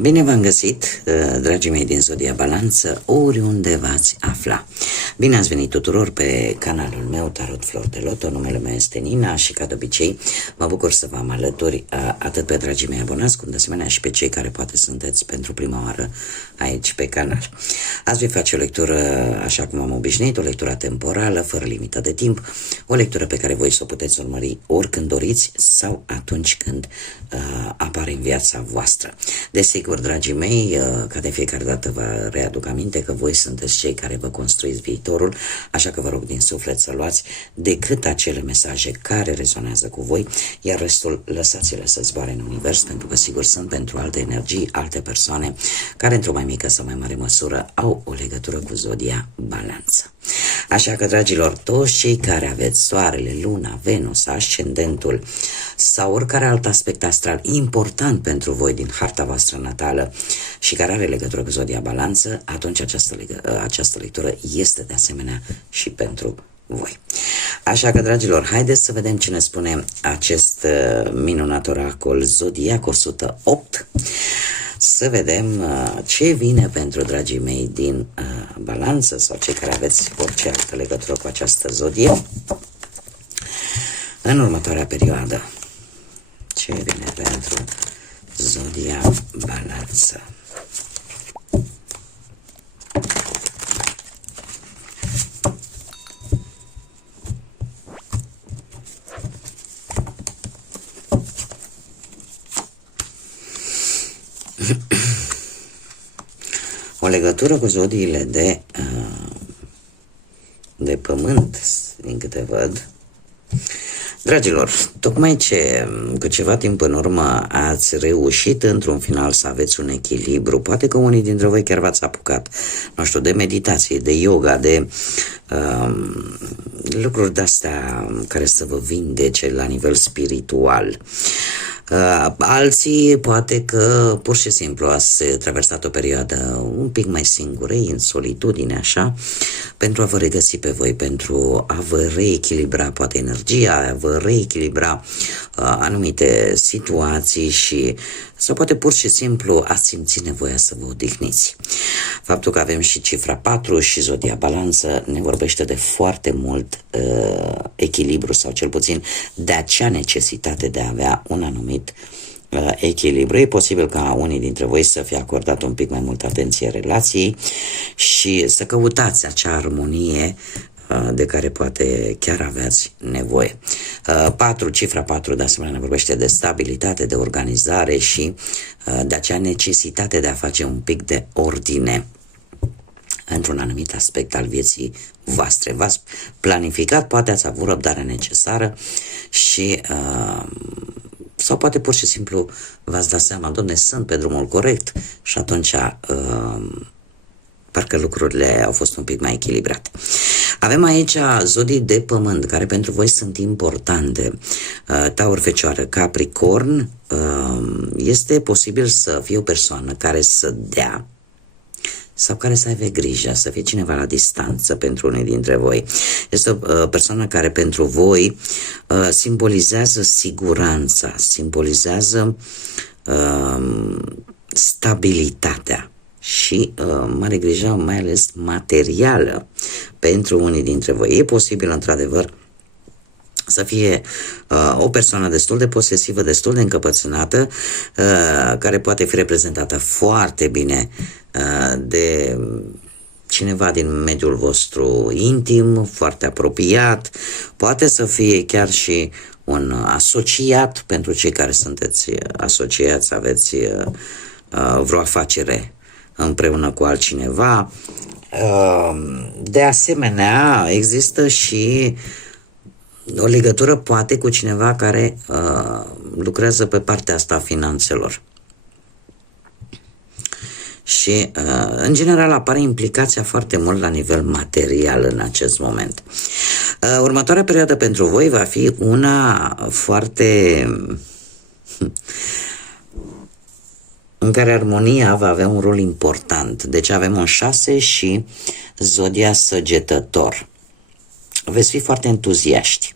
Bine v-am găsit, dragii mei din Zodia Balanță, oriunde v-ați afla. Bine ați venit tuturor pe canalul meu Tarot Flor de Loto. Numele meu este Nina și, ca de obicei, mă bucur să vă am alături atât pe dragii mei abonați, cum de asemenea și pe cei care poate sunteți pentru prima oară aici pe canal. Azi voi face o lectură, așa cum am obișnuit, o lectură temporală, fără limită de timp, o lectură pe care voi să o puteți urmări oricând doriți sau atunci când apare în viața voastră. Desigur, dragii mei, ca de fiecare dată vă readuc aminte că voi sunteți cei care vă construiți viitorul, așa că vă rog din suflet să luați decât acele mesaje care rezonează cu voi, iar restul lăsați-le să zboare în univers, pentru că sigur sunt pentru alte energii, alte persoane care într-o mai mică sau mai mare măsură au o legătură cu Zodia Balanță. Așa că, dragilor, toți cei care aveți soarele, luna, Venus, ascendentul sau oricare alt aspect astral important pentru voi din harta voastră natală și care are legătură cu Zodia Balanță, atunci această lectură este de asemenea și pentru voi. Așa că, dragilor, haideți să vedem ce ne spune acest minunat oracol Zodiac 108. Să vedem ce vine pentru dragii mei din Balanță sau cei care aveți orice altă legătură cu această zodie în următoarea perioadă. Ce vine pentru Zodia Balanță? O legătură cu zodiile de pământ, din câte văd. Dragilor, tocmai ce cu ceva timp în urmă ați reușit într-un final să aveți un echilibru, poate că unii dintre voi chiar v-ați apucat, nu știu, de meditație, de yoga, de lucruri de-astea care să vă vindece la nivel spiritual. Alții poate că pur și simplu ați traversat o perioadă un pic mai singurei, în solitudine, așa, pentru a vă regăsi pe voi, pentru a vă reechilibra poate energia, a vă reechilibra anumite situații și sau poate pur și simplu ați simțit nevoia să vă odihniți. Faptul că avem și cifra 4 și Zodia Balanță ne vorbește de foarte mult echilibru sau cel puțin de acea necesitate de a avea un anumit echilibru. E posibil ca unii dintre voi să fie acordat un pic mai multă atenție relației și să căutați acea armonie de care poate chiar aveați nevoie. 4, cifra 4 de asemenea ne vorbește de stabilitate, de organizare și de acea necesitate de a face un pic de ordine într-un anumit aspect al vieții voastre. V-ați planificat, poate ați avut răbdarea necesară și sau poate pur și simplu v-ați dat seama, dom'le, sunt pe drumul corect și atunci parcă lucrurile au fost un pic mai echilibrate. Avem aici zodii de pământ, care pentru voi sunt importante. Taur, Fecioară, Capricorn. Este posibil să fie o persoană care să dea sau care să aibă grijă, să fie cineva la distanță pentru unii dintre voi. Este o persoană care pentru voi simbolizează siguranța, simbolizează stabilitatea și mare grijă, mai ales materială, pentru unii dintre voi. E posibil, într-adevăr, să fie o persoană destul de posesivă, destul de încăpățânată, care poate fi reprezentată foarte bine de cineva din mediul vostru intim, foarte apropiat, poate să fie chiar și un asociat, pentru cei care sunteți asociați, aveți vreo afacere împreună cu altcineva. De asemenea, există și o legătură poate cu cineva care lucrează pe partea asta a finanțelor. Și, în general, apare implicația foarte mult la nivel material în acest moment. Următoarea perioadă pentru voi va fi una foarte în care armonia va avea un rol important. Deci avem un 6 și Zodia Săgetător. Veți fi foarte entuziaști.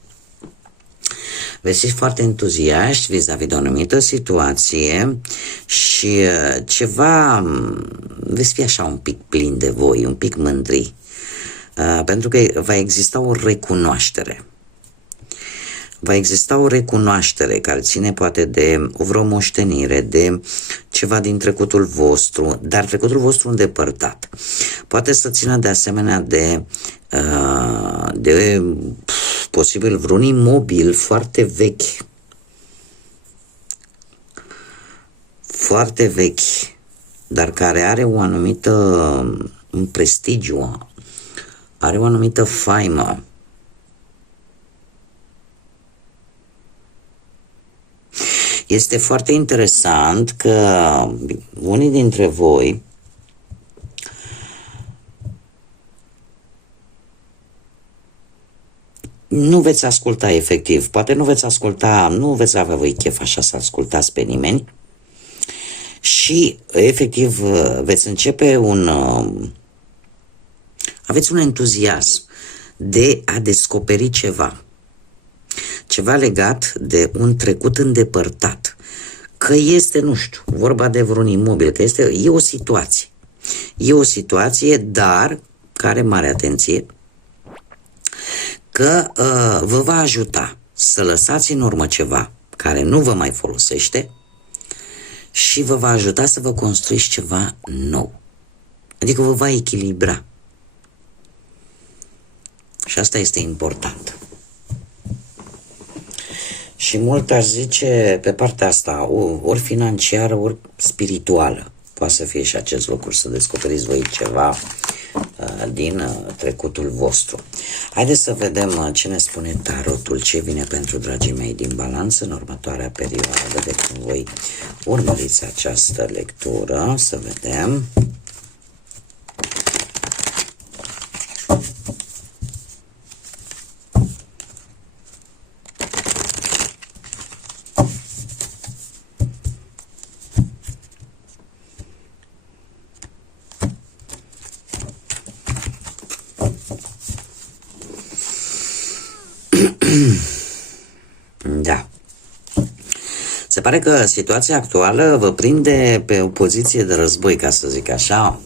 veți fi foarte entuziaști vis-a-vis de o anumită situație și ceva, veți fi așa un pic plin de voi, un pic mândri, pentru că va exista o recunoaștere. Va exista o recunoaștere care ține poate de o vreo moștenire, de ceva din trecutul vostru, dar trecutul vostru îndepărtat. Poate să țină de asemenea de posibil vreun imobil foarte vechi, dar care are o anumită, un prestigiu, are o anumită faimă. Este foarte interesant că unii dintre voi nu veți asculta efectiv, poate nu veți avea voi chef așa să ascultați pe nimeni și efectiv veți începe aveți un entuziasm de a descoperi ceva legat de un trecut îndepărtat, că este, nu știu, vorba de vreun imobil, că e o situație, dar care, mare atenție, că vă va ajuta să lăsați în urmă ceva care nu vă mai folosește și vă va ajuta să vă construiți ceva nou, adică vă va echilibra. Și asta este important. Și mult aș zice pe partea asta, ori financiară, ori spirituală. Poate să fie și acest lucru, să descoperiți voi ceva din trecutul vostru. Haideți să vedem ce ne spune tarotul, ce vine pentru dragii mei din Balanță în următoarea perioadă, de când voi urmăriți această lectură, să vedem. Da. Se pare că situația actuală vă prinde pe o poziție de război, ca să zic așa,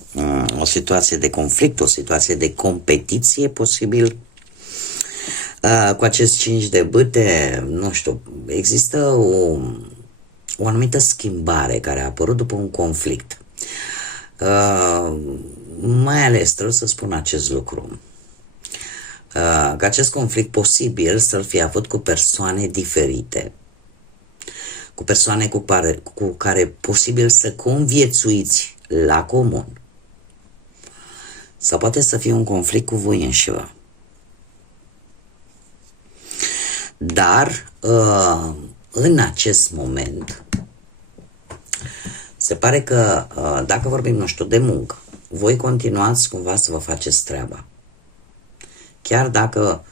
o situație de conflict, o situație de competiție posibil. Cu acest 5 de bâte, nu știu, există o anumită schimbare care a apărut după un conflict. Mai ales trebuie să spun acest lucru. Că acest conflict posibil să-l fi avut cu persoane diferite, cu persoane cu care posibil să conviețuiți la comun, sau poate să fie un conflict cu voi înșivă. Dar în acest moment se pare că dacă vorbim, nu știu, de muncă, voi continuați cumva să vă faceți treaba. Chiar dacă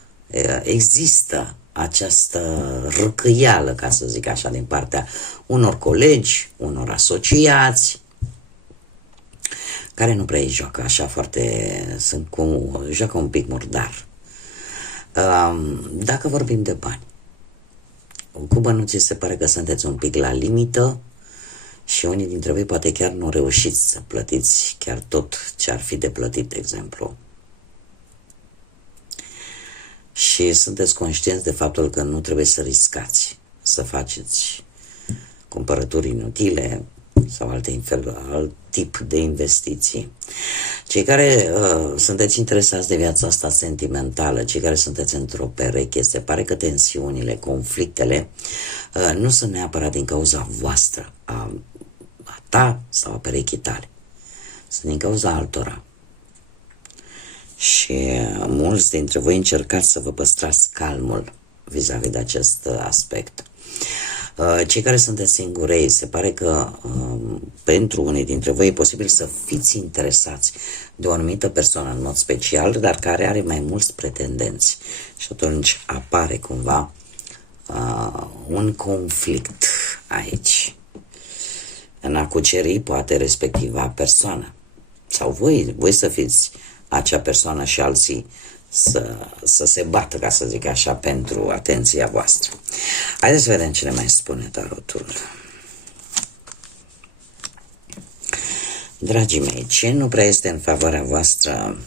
există această răcăială, ca să zic așa, din partea unor colegi, unor asociați, care nu prea îi joacă așa foarte, joacă un pic murdar. Dacă vorbim de bani, cu bănuții se pare că sunteți un pic la limită și unii dintre voi poate chiar nu reușiți să plătiți chiar tot ce ar fi de plătit, de exemplu. Și sunteți conștienți de faptul că nu trebuie să riscați, să faceți cumpărături inutile sau alt tip de investiții. Cei care sunteți interesați de viața asta sentimentală, cei care sunteți într-o pereche, se pare că tensiunile, conflictele nu sunt neapărat din cauza voastră, a ta sau a perechii tale. Sunt din cauza altora. Și mulți dintre voi încercați să vă păstrați calmul vis-a-vis de acest aspect. Cei care sunteți singurei, se pare că pentru unii dintre voi e posibil să fiți interesați de o anumită persoană în mod special, dar care are mai mulți pretendenți. Și atunci apare cumva un conflict aici, în a cuceri poate respectiva persoană. Sau voi să fiți acea persoană și alții să se bată, ca să zic așa, pentru atenția voastră. Haideți să vedem ce ne mai spune tarotul. Dragii mei, ce nu prea este în favoarea voastră?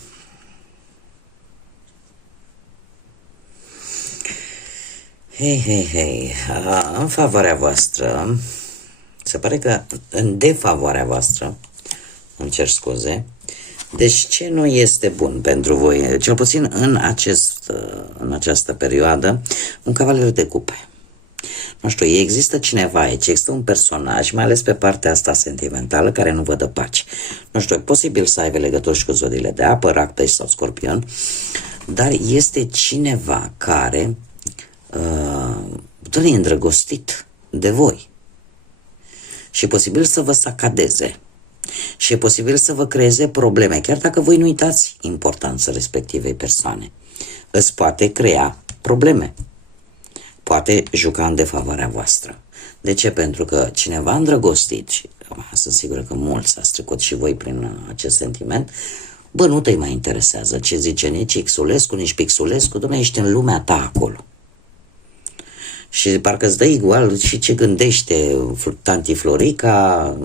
Hei, în favoarea voastră, se pare că în defavoarea voastră, îmi cer scuze, deci ce nu este bun pentru voi, cel puțin în această perioadă, un cavaler de cupe. Nu știu, există cineva aici, există un personaj, mai ales pe partea asta sentimentală, care nu vă dă pace. Nu știu, e posibil să aibă legături și cu zodiile de apă, Rac, Pești sau Scorpion, dar este cineva care e îndrăgostit de voi și e posibil să vă sacadeze și e posibil să vă creeze probleme, chiar dacă voi nu uitați importanța respectivei persoane. Îți poate crea probleme, poate juca în defavoarea voastră. De ce? Pentru că cineva îndrăgostit, și sunt sigură că mulți ați trecut și voi prin acest sentiment, nu te mai interesează ce zice nici Xulescu, nici Pixulescu, dom'le, ești în lumea ta acolo. Și parcă îți dă igual și ce gândește tanti Florica,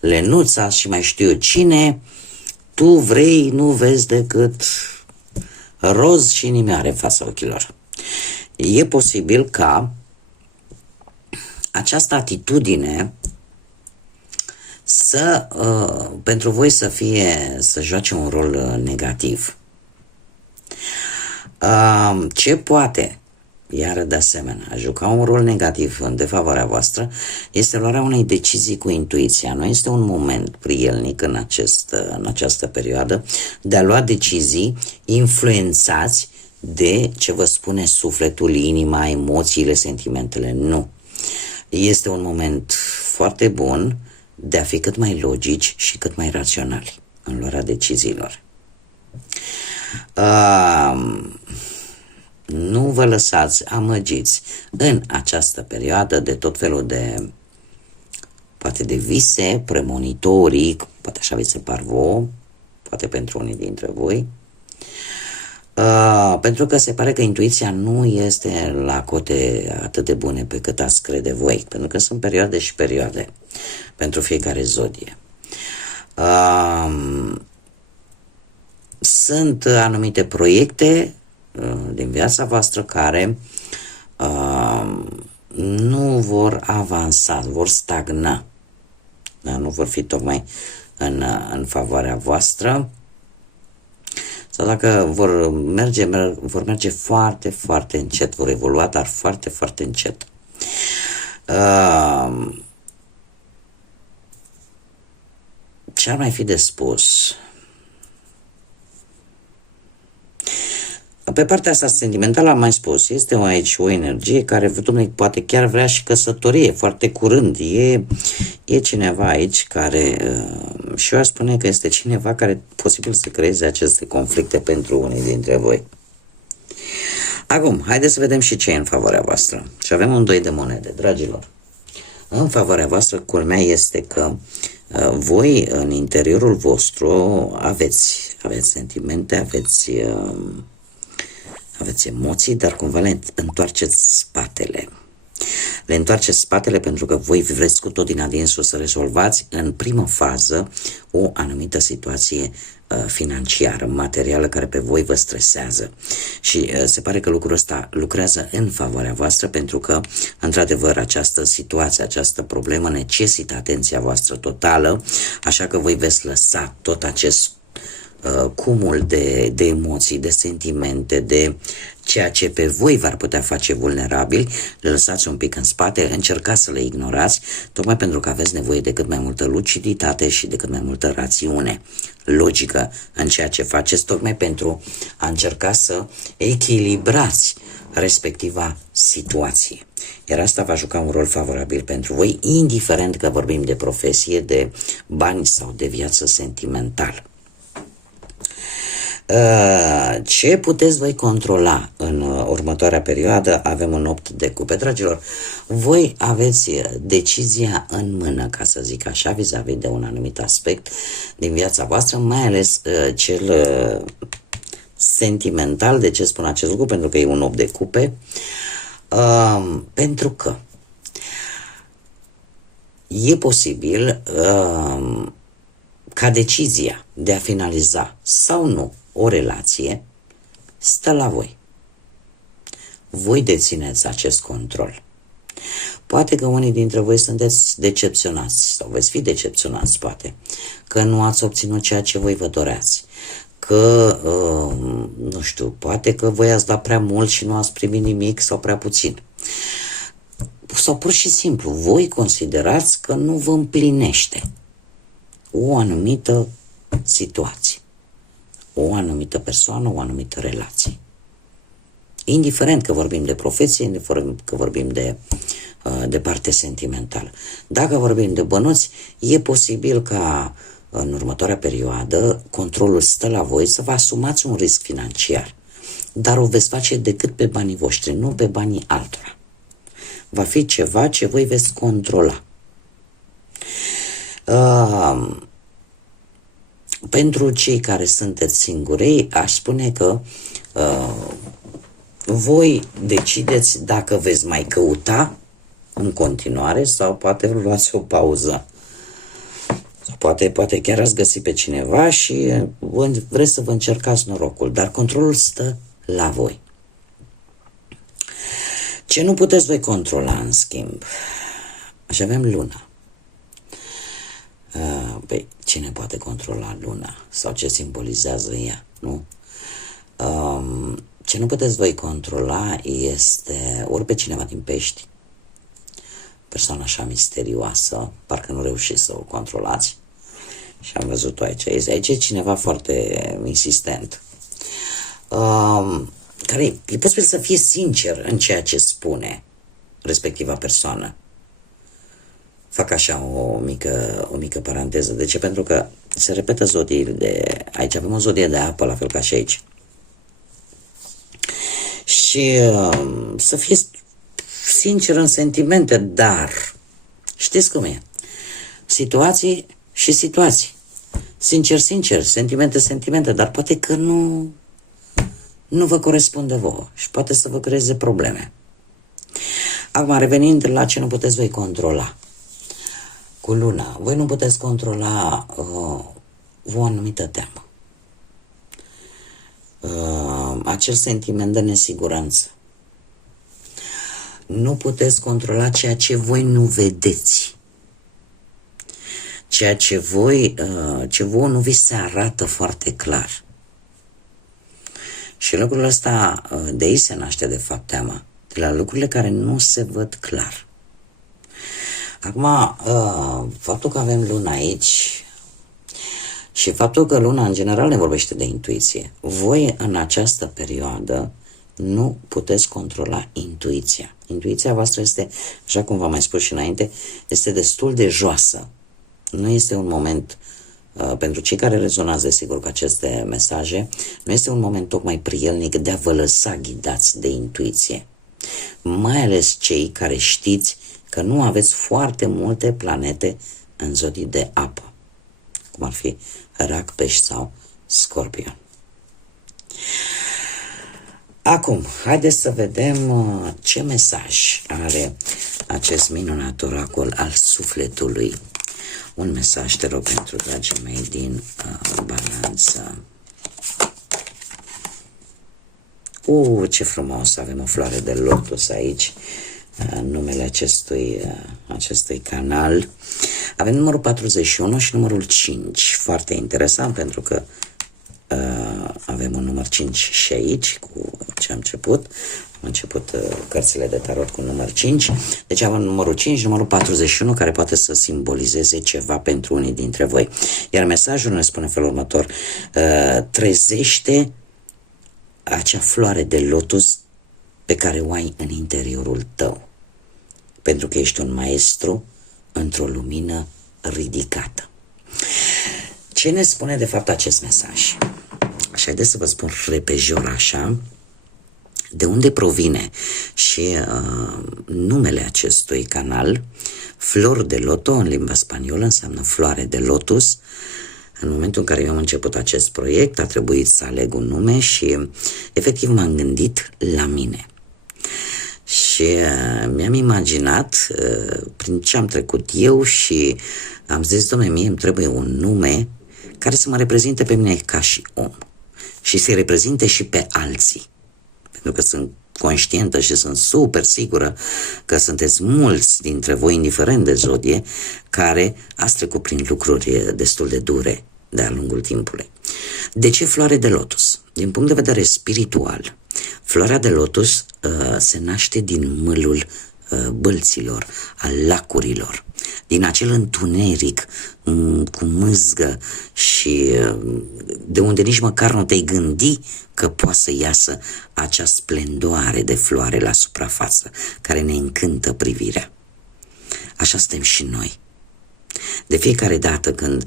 Lenuța și mai știu eu cine, tu vrei, nu vezi decât roz și inimioare în fața ochilor. E posibil ca această atitudine pentru voi să joace un rol negativ. Ce poate, iar de asemenea, a juca un rol negativ în defavoarea voastră este luarea unei decizii cu intuiția. Nu este un moment prielnic în această perioadă de a lua decizii influențați de ce vă spune sufletul, inima, emoțiile, sentimentele. Nu. Este un moment foarte bun de a fi cât mai logici și cât mai raționali în luarea deciziilor. Nu vă lăsați amăgiți în această perioadă de tot felul de, poate de vise premonitorii, poate așa vi se par vouă, poate pentru unii dintre voi, pentru că se pare că intuiția nu este la cote atât de bune pe cât ați crede voi, pentru că sunt perioade și perioade pentru fiecare zodie. Sunt anumite proiecte din viața voastră care nu vor avansa, vor stagna, da? Nu vor fi tocmai în favoarea voastră, sau dacă vor merge foarte, foarte încet, vor evolua, dar foarte, foarte încet. Ce ar mai fi de spus? Pe partea asta sentimentală am mai spus, este aici o energie care, dom'le, poate chiar vrea și căsătorie foarte curând. E cineva aici care, și eu aș spune că este cineva care posibil să creeze aceste conflicte pentru unii dintre voi. Acum, haideți să vedem și ce e în favoarea voastră. Și avem un 2 de monede, dragilor. În favoarea voastră, culmea este că voi, în interiorul vostru, aveți sentimente, aveți emoții, dar cumva le întoarceți spatele. Le întoarceți spatele pentru că voi vreți cu tot din adinsul să rezolvați în primă fază o anumită situație financiară, materială, care pe voi vă stresează. Și se pare că lucrul ăsta lucrează în favoarea voastră pentru că, într-adevăr, această situație, această problemă necesită atenția voastră totală, așa că voi veți lăsa tot acest cumul de emoții, de sentimente, de ceea ce pe voi v-ar putea face vulnerabili, le lăsați un pic în spate, încercați să le ignorați, tocmai pentru că aveți nevoie de cât mai multă luciditate și de cât mai multă rațiune logică în ceea ce faceți, tocmai pentru a încerca să echilibrați respectiva situație. Iar asta va juca un rol favorabil pentru voi, indiferent că vorbim de profesie, de bani sau de viață sentimentală. Ce puteți voi controla în următoarea perioadă? Avem un 8 de cupe, dragilor. Voi aveți decizia în mână, ca să zic așa, vis-a-vis de un anumit aspect din viața voastră, mai ales cel sentimental. De ce spun acest lucru? Pentru că e un 8 de cupe. Pentru că e posibil ca decizia de a finaliza sau nu o relație stă la voi. Voi dețineți acest control. Poate că unii dintre voi sunteți decepționați sau veți fi decepționați, poate, că nu ați obținut ceea ce voi vă doreați, că, nu știu, poate că voi ați dat prea mult și nu ați primit nimic sau prea puțin. Sau pur și simplu, voi considerați că nu vă împlinește o anumită situație, o anumită persoană, o anumită relație. Indiferent că vorbim de profesie, indiferent că vorbim de parte sentimentală. Dacă vorbim de bănuți, e posibil ca în următoarea perioadă controlul stă la voi să vă asumați un risc financiar, dar o veți face decât pe banii voștri, nu pe banii altora. Va fi ceva ce voi veți controla. Pentru cei care sunteți singuri, aș spune că voi decideți dacă veți mai căuta în continuare sau poate luați o pauză. Poate chiar ați găsit pe cineva și vreți să vă încercați norocul, dar controlul stă la voi. Ce nu puteți voi controla, în schimb? Așa avem luna. Păi, cine poate controla luna? Sau ce simbolizează ea, nu? Ce nu puteți voi controla este ori pe cineva din pești, persoană așa misterioasă, parcă nu reușiți să o controlați. Și am văzut-o aici. Aici e cineva foarte insistent, care e posibil să fie sincer în ceea ce spune respectiva persoană. Fac așa o mică paranteză. De ce? Pentru că se repetă zodiile de... Aici avem o zodie de apă, la fel ca și aici. Și să fie sincer în sentimente, dar știți cum e? Situații și situații. Sincer, sentimente, dar poate că nu vă corespunde vouă și poate să vă creeze probleme. Acum, revenind la ce nu puteți voi controla. Cu luna, voi nu puteți controla o anumită teamă. Acel sentiment de nesiguranță. Nu puteți controla ceea ce voi nu vedeți. Ceea ce vouă nu vi se arată foarte clar. Și lucrul ăsta, de aici se naște de fapt teama, de la lucrurile care nu se văd clar. Acum, faptul că avem luna aici și faptul că luna în general ne vorbește de intuiție, voi în această perioadă nu puteți controla intuiția. Intuiția voastră este, așa cum v-am mai spus și înainte, este destul de joasă. Nu este un moment, pentru cei care rezonați desigur cu aceste mesaje, nu este un moment tocmai prielnic de a vă lăsa ghidați de intuiție. Mai ales cei care știți că nu aveți foarte multe planete în zodii de apă, cum ar fi Rac, Pești sau Scorpion. Acum, haideți să vedem ce mesaj are acest minunat oracol al sufletului. Un mesaj, te rog, pentru dragii mei din Balanță. Ce frumos, avem o floare de lotus aici, numele acestui canal. Avem numărul 41 și numărul 5, foarte interesant pentru că avem un număr 5 și aici, cu ce am început. Am început cărțile de tarot cu număr 5, deci avem numărul 5, numărul 41, care poate să simbolizeze ceva pentru unii dintre voi. Iar mesajul ne spune în felul următor: trezește acea floare de lotus pe care o ai în interiorul tău, pentru că ești un maestru într-o lumină ridicată. Ce ne spune de fapt acest mesaj? Așa, haideți să vă spun repejor așa, de unde provine și numele acestui canal. Flor de loto în limba spaniolă înseamnă floare de lotus, În momentul în care eu am început acest proiect, a trebuit să aleg un nume și efectiv m-am gândit la mine. Și mi-am imaginat prin ce am trecut eu și am zis, dom'le, mie îmi trebuie un nume care să mă reprezinte pe mine ca și om și să-i reprezinte și pe alții. Pentru că sunt conștientă și sunt super sigură că sunteți mulți dintre voi, indiferent de zodie, care ați trecut prin lucruri destul de dure de-a lungul timpului. De ce floare de lotus? Din punct de vedere spiritual, floarea de lotus se naște din mâlul bălților, al lacurilor, din acel întuneric cu mâzgă și de unde nici măcar nu te-ai gândi că poate să iasă acea splendoare de floare la suprafață care ne încântă privirea. Așa suntem și noi. De fiecare dată când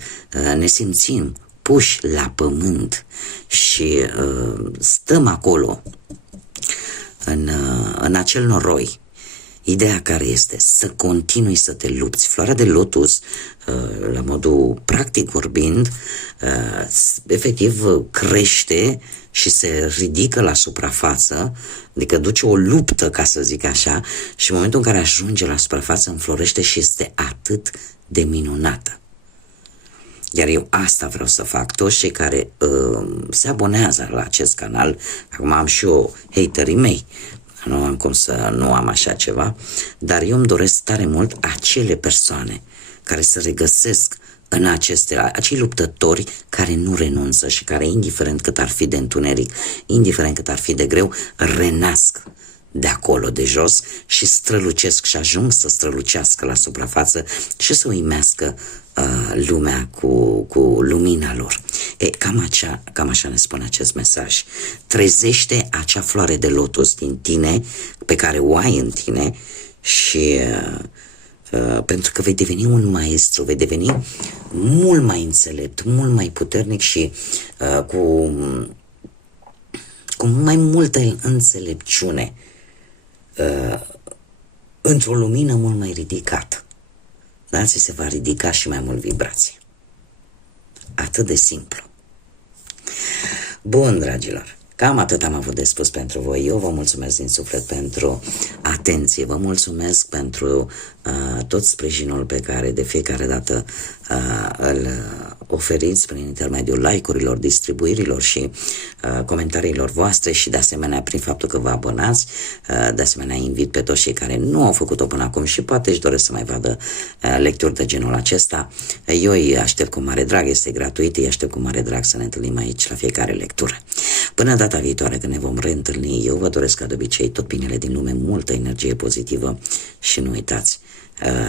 ne simțim puși la pământ și stăm acolo în acel noroi, ideea care este să continui să te lupți. Floarea de lotus, la modul practic vorbind, efectiv crește și se ridică la suprafață, adică duce o luptă, ca să zic așa, și în momentul în care ajunge la suprafață înflorește și este atât de minunată. Iar eu asta vreau să fac. Toți cei care se abonează la acest canal, acum am și eu haterii mei, nu am cum să nu am așa ceva, dar eu îmi doresc tare mult acele persoane care se regăsesc în acei luptători care nu renunță și care, indiferent cât ar fi de întuneric, indiferent cât ar fi de greu, renasc de acolo, de jos, și strălucesc și ajung să strălucească la suprafață și să uimească lumea cu lumina lor. Cam așa ne spune acest mesaj. Trezește acea floare de lotus din tine, pe care o ai în tine, și pentru că vei deveni un maestru, vei deveni mult mai înțelept, mult mai puternic și cu mai multă înțelepciune, într-o lumină mult mai ridicată. Da? Ți se va ridica și mai mult vibrație. Atât de simplu. Bun, dragilor, cam atât am avut de spus pentru voi. Eu vă mulțumesc din suflet pentru atenție, vă mulțumesc pentru tot sprijinul pe care de fiecare dată îl oferiți prin intermediul like-urilor, distribuirilor și comentariilor voastre și de asemenea prin faptul că vă abonați. De asemenea invit pe toți cei care nu au făcut-o până acum și poate își doresc să mai vadă lecturi de genul acesta. Eu îi aștept cu mare drag, este gratuit, îi aștept cu mare drag să ne întâlnim aici la fiecare lectură. Până data viitoare când ne vom reîntâlni, eu vă doresc ca de obicei tot binele din lume, multă energie pozitivă și nu uitați,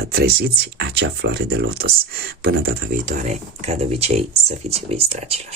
treziți acea floare de lotus. Până data viitoare, ca de obicei, să fiți iubiți, dragilor.